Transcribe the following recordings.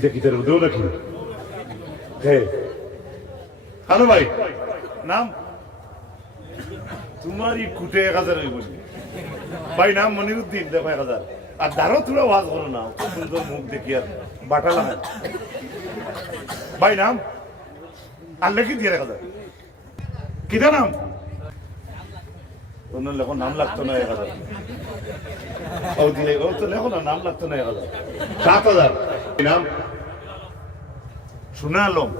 এটা কি তার উদয় নাকি? হ্যাঁ হ্যালো ভাই, নাম? তোমারই কুটে এক হাজার হয়ে বসবে ভাই, নাম মনিরুদ্দিন দেখো এক হাজার। আর দারো তোরা ওয়াজ করো না সুন্দর মুখ দেখি আর বাটা লাগে। ভাই, নাম? আর লেখি দিয়ে এক হাজার। কিটা নাম? তোমার লেখো, নাম লাগতো না এক হাজার। ও দিলে ও তো লেখো না, নাম লাগতো না এক হাজার। সাত হাজার। নাম? সোনা আলম,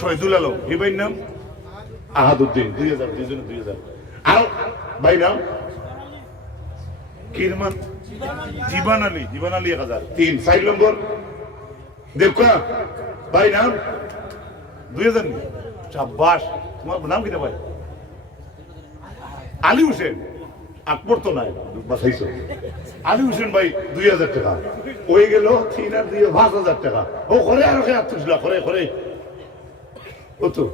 শহীদুল আলম। এই ভাইয়ের নাম? আহাদুদ্দিন, দুই হাজার, দুইজনে দুই হাজার। আর ভাই নাম? কিরমান, জীবান আলী জীবান আলী এক হাজার। তিন সাইড নম্বর। দেবকা ভাই নাম? দুই হাজার সাব্বাস, তোমার নাম কিনা ভাই? আলী হোসেন। আকবর তো নাই। ভাই, দুই হাজার টাকা। গেল? তিন আর দুই, পাঁচ হাজার টাকা। ও করে আর ওকে করে করে ও তো।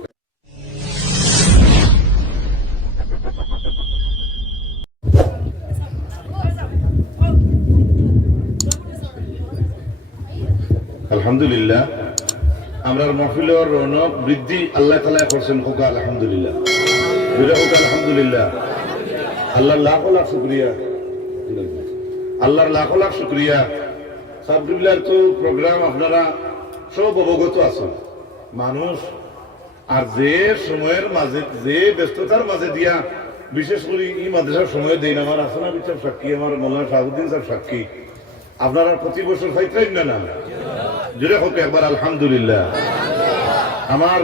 আলহামদুলিল্লাহ আমরা মহফিলের রৌনক বৃদ্ধি আল্লাহ তালা করছেন হোক, আলহামদুলিল্লাহ। আলহামদুলিল্লাহ। আল্লাহর লাখ লাখ শুক্রিয়া। আল্লাহর লাখ লাখ শুক্রিয়া। সাবজুল্লার তো প্রোগ্রাম আপনারা সব অবগত আছেন। মানুষ আর যে সময়ের মাঝে, যে ব্যস্ততার মাঝে দিয়া, বিশেষ করে এই মাদ্রাসার সময় দেই না আমার আসনা বিচার সাক্ষী, আমার মৌলানা শাহুদ্দিন স্যার সাক্ষী। আপনারা প্রতি বছর ফাইত্রাই না না? জুড়ে হোক একবার, আলহামদুলিল্লাহ। আমার,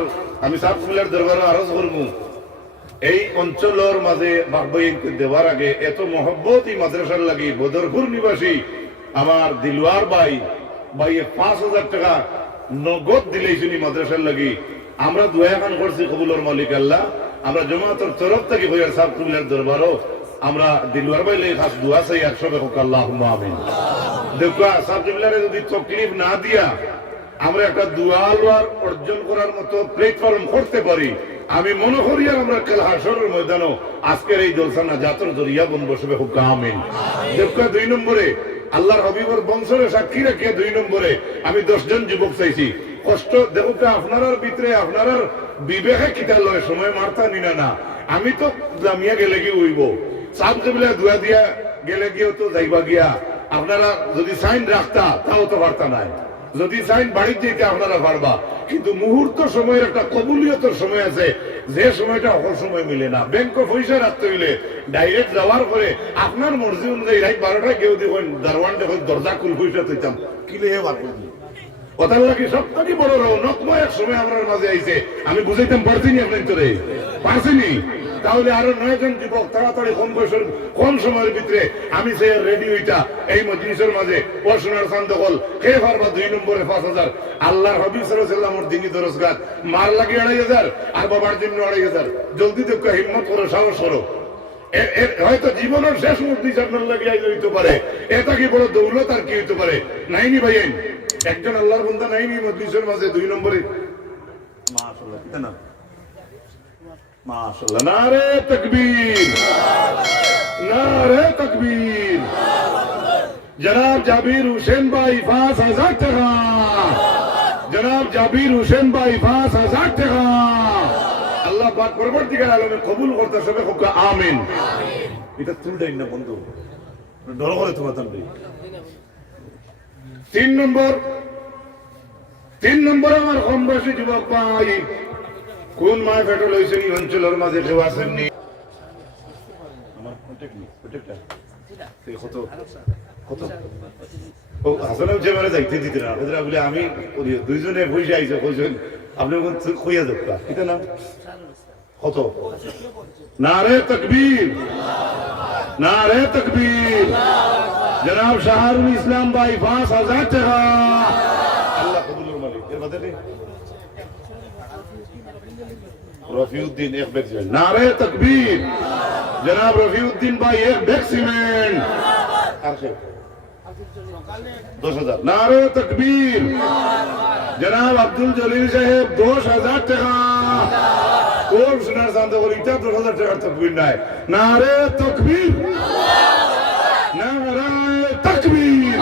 আমি সাবজুল্লার দরবারে আরজ করব। এই অঞ্চলের মাঝে বাগবাইনকে দেওয়ার আগে এত মহব্বত এই মাদ্রাসার লাগি বদরপুর নিবাসী আমার দিলওয়ার ভাই ভাইয়ে পাঁচ হাজার টাকা নগদ দিলেইছুনি মাদ্রাসার লাগি। আমরা দুয়া খান করছি কবুলর মালিক আল্লাহ। আমরা জমাতর তরফ থেকে হইয়ার সাহ কুমিল্লার দরবারও আমরা দিলওয়ার ভাই লাই খাস দুয়া চাই একশো বেকক আল্লাহ আমিন। দেখুয়া সাব জমিলারে যদি তকলিফ না দিয়া, আমরা একটা দুয়ালওয়ার অর্জন করার মতো প্ল্যাটফর্ম করতে পারি। আমি মনে করি আমরা কাল হাসরের ময়দানও আজকের এই জলসানা জাতর জরিয়া বন বসবে খুব কামিন দেখুয়া দুই নম্বরে, আল্লাহর হবিবর বংশের সাক্ষী রেখে দুই নম্বরে, আমি দশজন যুবক চাইছি। কষ্ট দেখুক আপনার ভিতরে আপনার বিবেকে কিতা লয়, সময় মারতা নিনা না আমি তো জামিয়া গেলে কি উইব সাপ জমিলা দুয়া দিয়া গেলে গিয়েও তো যাইবা গিয়া। আপনারা যদি সাইন রাখতা, তাও তো পারতা নাই। যদি সাইন বাড়ির যেতে আপনারা পারবা কিন্তু মুহূর্ত সময়ের একটা কবুলিয়তের সময় আছে। যে সময়টা অকল সময় মিলে না। ব্যাংক পয়সা রাখতে হইলে ডাইরেক্ট যাওয়ার পরে আপনার মর্জি অনুযায়ী রাত বারোটায় কেউ দেখুন দারোয়ান দেখুন, দরজা খুল পয়সা তৈতাম কিলে বার করবি? কথার লাগে সব থেকে বড় রৌনকময় এক সময় আমার মাঝে আইছে। আমি বুঝাইতাম পারছিনি আপনার তোরে পারছিনি তাহলে আরও নয় জন যুবক তাড়াতাড়ি কম বয়সের, কম সময়ের ভিতরে আমি সে রেডি হইতা, এই মজলিসের মাঝে পড়াশোনার স্থান দখল, কে পারবা দুই নম্বরে পাঁচ হাজার? আল্লাহর হবিব সাল্লামের দিনী দরজগাত মার লাগে আড়াই হাজার, আর বাবার জন্য আড়াই হাজার। জলদি দেখো হিম্মত করো, সাহস করো। হয়তো জীবনের শেষ মুক্তি আপনার লাগে আইলে হইতে পারে। এটা কি বড় দৌলত আর কি হইতে পারে? নাইনি ভাই, আইন? একজন আল্লাহর বন্ধা নাইনি মজলিসের মাঝে, দুই নম্বরে? মাশাআল্লাহ কিতা না মাশাআল্লাহ। নারে তাকবীর। নারে তাকবীর। জনাব জাবির হোসেন ভাই পাঁচ হাজার টাকা। জনাব জাবির হোসেন ভাই পাঁচ হাজার টাকা। আল্লাহ পাক পরবর্তীকার আলমে কবুল করতে সবে হোক আমিন। এটা তুলটাই না বন্ধু। ডর করে তোমার তানবি তিন নম্বর। তিন নম্বর আমার কম বয়সী যুবক ভাই। কোন মায় ফেটল হয়েছে এই অঞ্চলের মাঝে কেউ আসেননি আমার কন্ট্যাক্ট নেই কন্ট্যাক্টটা কত? কত? ও হাসান যে মানে যাইতে দিতে না ওদের বলে আমি দুইজনে বসে আইছে কইছেন আপনি কইয়া যাক কিতা নাম কত? নারে তকবীর। নারে তকবীর। জনাব শাহরুল ইসলাম ভাই পাঁচ হাজার টাকা আল্লাহ কবুলের মালিক এর নেই? রফিউদ্দিন এক ব্যাগ নারে তকবীর। জনাব রফিউদ্দিন ভাই এক ব্যাগ সিমেন্ট দশ হাজার। নারে তকবীর। জনাব আব্দুল জলিল সাহেব, দশ হাজার টাকা। কোন সোনার শান্ত বলি ইটা দশ হাজার টাকার তকবীর নাই। নারে তকবীর। তকবীর।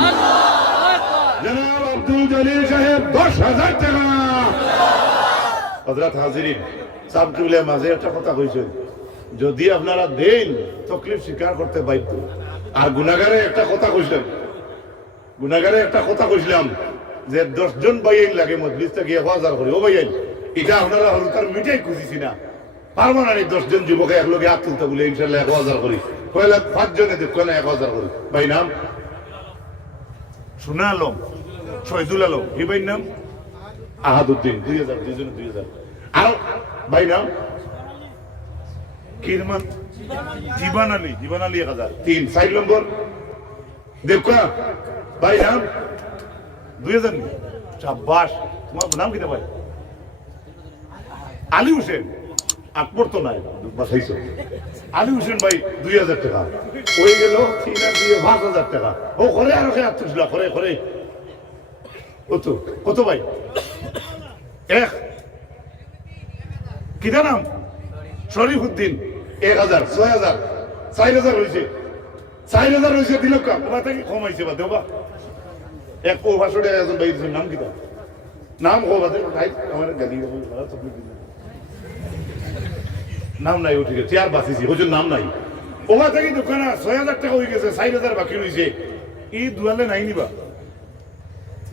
জনাব আব্দুল জলিল সাহেব, দশ হাজার টাকা। হজরত হাজিরিন সাবজুলের মাঝে একটা কথা কইছেন যদি আপনারা দেন, তকলিফ স্বীকার করতে বাধ্য। আর গুনাগারে একটা কথা কইছেন গুনাগারে একটা কথা কইছিলাম যে, দশজন বাইন লাগে মজলিসটা গিয়ে হাজার করি। ও বাইন এটা আপনারা হল তার মিটাই খুঁজিছি না। পারব না এই দশজন যুবকে একলগে হাত তুলতে বলে ইনশাল্লাহ এক হাজার করি কয়লা পাঁচজনে দেখো না এক হাজার করি। ভাই, নাম? সোনা আলম, শহীদুল আলম। এই ভাইয়ের নাম? আহাদুদ্দিন, দুই হাজার দুইজনে দুই হাজার। আর ভাই নাম? কিরমান জীবান আলী জীবান আলী এক হাজার। তিন সাইড নম্বর। দেখো ভাই নাম? দুই হাজার তোমার নাম কিটা ভাই? আলী হোসেন। আকবর তো নাই বাসাইছো আলী হোসেন ভাই, দুই হাজার টাকা। হয়ে গেল তিন পাঁচ হাজার টাকা। ও করে আর খেয়ে আত্মীয় করে করে কত? কত ভাই? এক। কিটা নাম? শরীফ উদ্দিন এক হাজার ছয় হাজার চার হাজার হয়েছে চার হাজার হয়েছে দিল কামা থেকে কমাইছে বা দেবা এক ও ভাষণে একজন দিয়েছেন, নাম কিটা নাম ও বাদে ভাই আমার গালি। নাম নাই ঠিক আছে চেয়ার বাঁচিছি হুজুর নাম নাই। ওখান থেকে দোকানে ছয় হাজার টাকা হয়ে গেছে চার হাজার বাকি রয়েছে এই দুয়ালে নাই নিবা।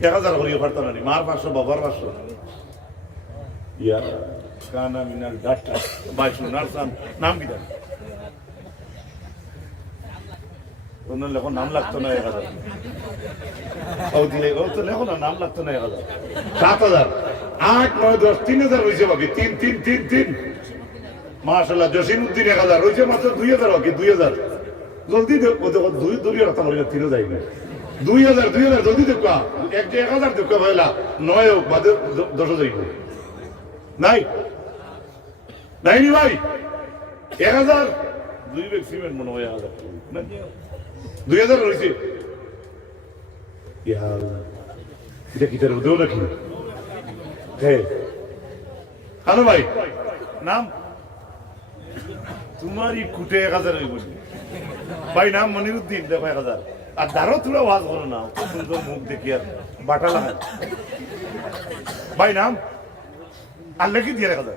এক হাজার করিয়ে পারতাম। মার পাঁচশো বাবার পাঁচশো। ইয়া কানা মিনাল ডাক্তার বাইশু নার্সান নাম নাম লাগতো না এক হাজার ও দিলে ও তো লেখো না নাম লাগতো না এক হাজার সাত হাজার। আট, নয়, দশ, তিন হাজার হয়েছে বাকি। তিন তিন তিন তিন। মাশাল্লাহ জসিম উদ্দিন এক হাজার রয়েছে মাত্র দুই হাজার বাকি, দুই হাজার। জলদি দেখ দেখো, দুই দুই তিনও যাই না দুই হাজার দুই হাজার, জলদি দেখা, এক এক হাজার দেখা পয়লা নয় হোক দশ যাইব নাই? নাই নি ভাই, এক হাজার। দুই বেগ সিমেন্ট মনে হয় হাজার? দুই হাজার রয়েছে। এটা কি তার দেও নাকি? হ্যাঁ হ্যালো ভাই, নাম? তোমারই কুটে এক হাজার হয়ে বলি ভাই, নাম মনিরুদ্দিন, দেখো এক হাজার। আর দারো তোরা ওয়াজ করো না সুন্দর মুখ দেখি আর বাটা ভাই, নাম? আর লেখি দিয়ে এক হাজার।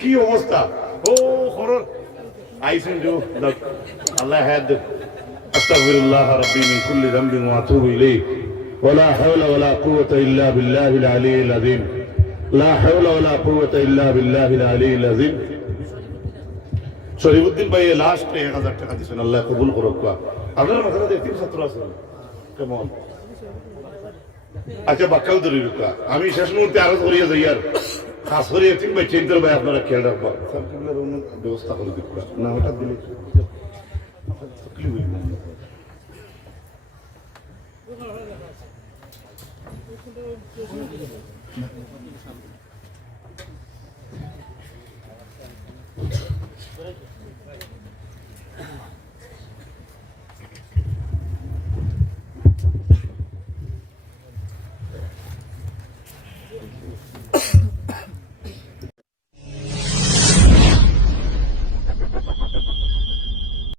কি অবস্থা? ও, হরর। আইসুন জো আল্লাহ হায়াত দে আস্তাগফিরুল্লাহ রাব্বি মিন কুল্লি যামবিন ওয়া আতুবু ইলাইহি। ولا حول ولا قوة إلا بالله العلي العظيم لا حول ولا قوة إلا بالله العلي العظيم শরীফউদ্দিন ভাই লাস্ট এক হাজার টাকা দিয়েছেন আল্লাহ কবুল করুক আপনার মাথায় দেখতেন ছাত্র আছেন কেমন আচ্ছা বাক্কাল দরির আমি শেষ মুহূর্তে আরও ধরিয়ে যাই আর। কাসরি এতিম ভাই চিন্তার ভাই আপনারা খেয়াল রাখবেন সার্কুলার অন্য ব্যবস্থা করে দিব না হঠাৎ দিলে